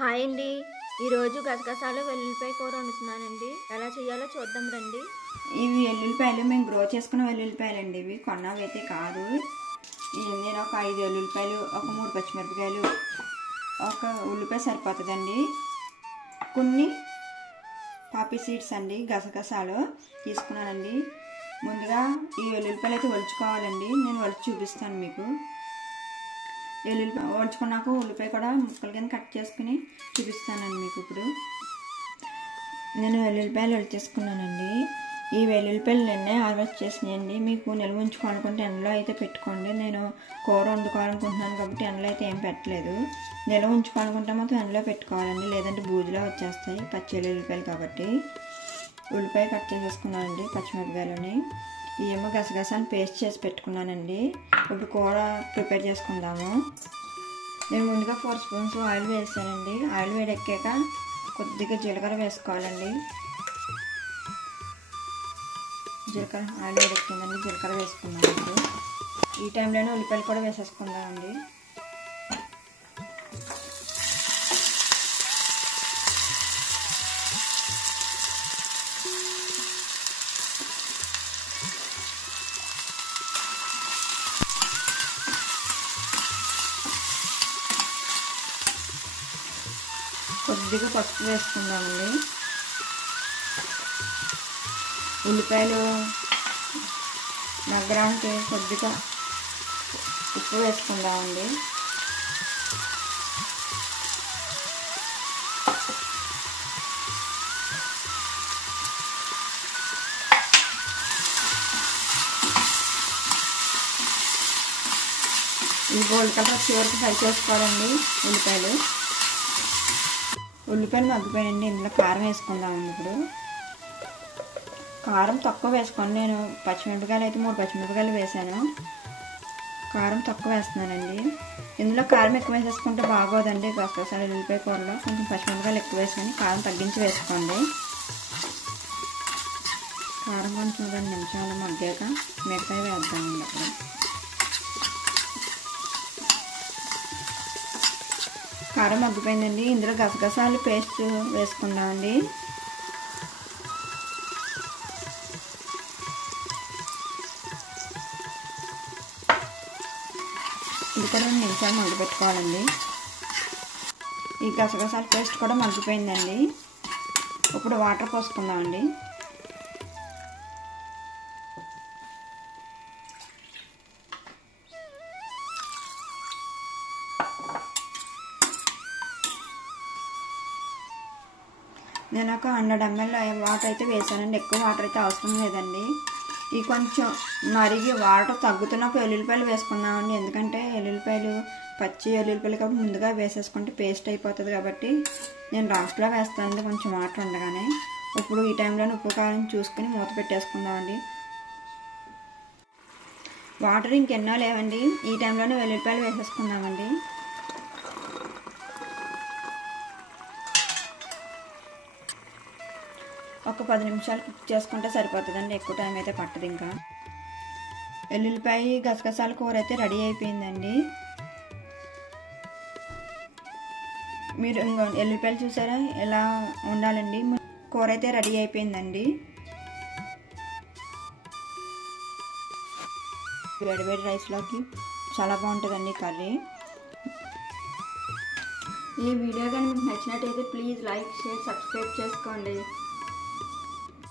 Hi అండి. ఈరోజు గసగసాలు వెల్లుల్లిపాయ కూర వండుతున్నానండి. ఎలా చేయాలో చూద్దాం రండి. ఇవి వెల్లుల్లిపాయలు మేము గ్రో చేసుకున్న వెల్లుల్లిపాయలు అండి. ఇవి కొన్నవి అయితే కాదు. నేను ఒక 5 వెల్లుల్లిపాయలు, ఒక 3 పచ్చిమిరపకాయలు, ఒక ఉల్లిపాయ సరిపోతుందండి. కొన్ని పాపీ సీడ్స్ అండి, గసగసాలు తీసుకున్నానండి. ముందుగా ఈ వెల్లుల్లిపాయలు అయితే ఒలుచుకోవాలండి. నేను ఒలిచి చూపిస్తాను మీకు. వెల్లుల్లిపాయ ఒలుచుకున్నాక ఉల్లిపాయ కూడా ముక్కల కింద కట్ చేసుకుని చూపిస్తానండి మీకు. ఇప్పుడు నేను వెల్లుల్లిపాయలు ఒలిచేసుకున్నానండి. ఈ వెల్లుల్లిపాయలు నిన్నే హార్వెస్ట్ చేసినాయండి. మీకు నిల్వ ఉంచుకోవాలనుకుంటే ఎండలో అయితే పెట్టుకోండి. నేను కూర వండుకోవాలనుకుంటున్నాను కాబట్టి ఎండలో అయితే ఏం పెట్టలేదు. నిల్వ ఉంచుకోవాలనుకుంటే మాత్రం ఎండలో పెట్టుకోవాలండి, లేదంటే బూజులా వచ్చేస్తాయి పచ్చి వెల్లుల్లిపాయలు కాబట్టి. ఉల్లిపాయ కట్ చేసేసుకున్నానండి, పచ్చిమిరపకాయలని. ఏమో గసగసాన్ని పేస్ట్ చేసి పెట్టుకున్నానండి. ఇప్పుడు కూర ప్రిపేర్ చేసుకుందాము. నేను ముందుగా 4 స్పూన్స్ ఆయిల్ వేసానండి. ఆయిల్ వేడెక్కాక కొద్దిగా జీలకర్ర వేసుకోవాలండి. ఆయిల్ వేడెక్కిందండి, జీలకర్ర వేసుకున్నామండి. ఈ టైంలోనే ఉల్లిపాయలు కూడా వేసేసుకుందామండి. కొద్దిగా పసుపు వేసుకుందామండి. ఉల్లిపాయలు నగ్గడానికి కొద్దిగా ఉప్పు వేసుకుందామండి. ఈ గోల్డ్ కలర్ చివరికి ఫ్రై చేసుకోవాలండి ఉల్లిపాయలు మగ్గిపోయాయండి. ఇందులో కారం వేసుకుందామండి. ఇప్పుడు కారం తక్కువ వేసుకోండి. నేను పచ్చిమిరపకాయలు అయితే 3 పచ్చిమిరపకాయలు వేసాను. కారం తక్కువ వేస్తున్నానండి. ఇందులో కారం ఎక్కువ వేసేసుకుంటే బాగోదండి. గసగసాలు ఉల్లిపాయ కూరలో కొంచెం పచ్చిమిరపకాయలు ఎక్కువ వేసుకొని కారం తగ్గించి వేసుకోండి. కారం కొంచెం 2 నిమిషాలు మగ్గాక మిరపకాయ వేద్దామండి. అప్పుడు కారం మగ్గిపోయిందండి. ఇందులో గసగసాలు పేస్ట్ వేసుకుందామండి. ఇది కూడా 2 నిమిషాలు మగ్గిపెట్టుకోవాలండి. ఈ గసగసాల పేస్ట్ కూడా మగ్గిపోయిందండి. ఇప్పుడు వాటర్ పోసుకుందామండి. నేను ఒక 100 ml వాటర్ అయితే వేసానండి. ఎక్కువ వాటర్ అయితే అవసరం లేదండి. ఈ కొంచెం మరిగి వాటర్ తగ్గుతున్న వెల్లుల్లిపాయలు వేసుకున్నామండి. ఎందుకంటే పచ్చి వెల్లుల్లిపాయలు కాబట్టి ముందుగా వేసేసుకుంటే పేస్ట్ అయిపోతుంది కాబట్టి నేను లాస్ట్లో వేస్తానండి, కొంచెం వాటర్ ఉండగానే. ఇప్పుడు ఈ టైంలోనే ఉప్పు కారం చూసుకుని మూత పెట్టేసుకుందామండి. వాటర్ ఇంకెన్నో లేవండి. ఈ టైంలోనే వెల్లుల్లిపాయలు వేసేసుకుందామండి. ఒక 10 నిమిషాలు కుక్ చేసుకుంటే సరిపోతుందండి. ఎక్కువ టైం అయితే పట్టదు. ఇంకా వెల్లుల్లిపాయ గసగసాల కూర అయితే రెడీ అయిపోయిందండి. మీరు వెల్లుల్లిపాయలు చూసారా ఎలా ఉండాలండి. కూర అయితే రెడీ అయిపోయిందండి. వేడివేడి రైస్లోకి చాలా బాగుంటుందండి కర్రీ. ఈ వీడియో కానీ మీకు నచ్చినట్టయితే ప్లీజ్ లైక్, షేర్, సబ్స్క్రైబ్ చేసుకోండి.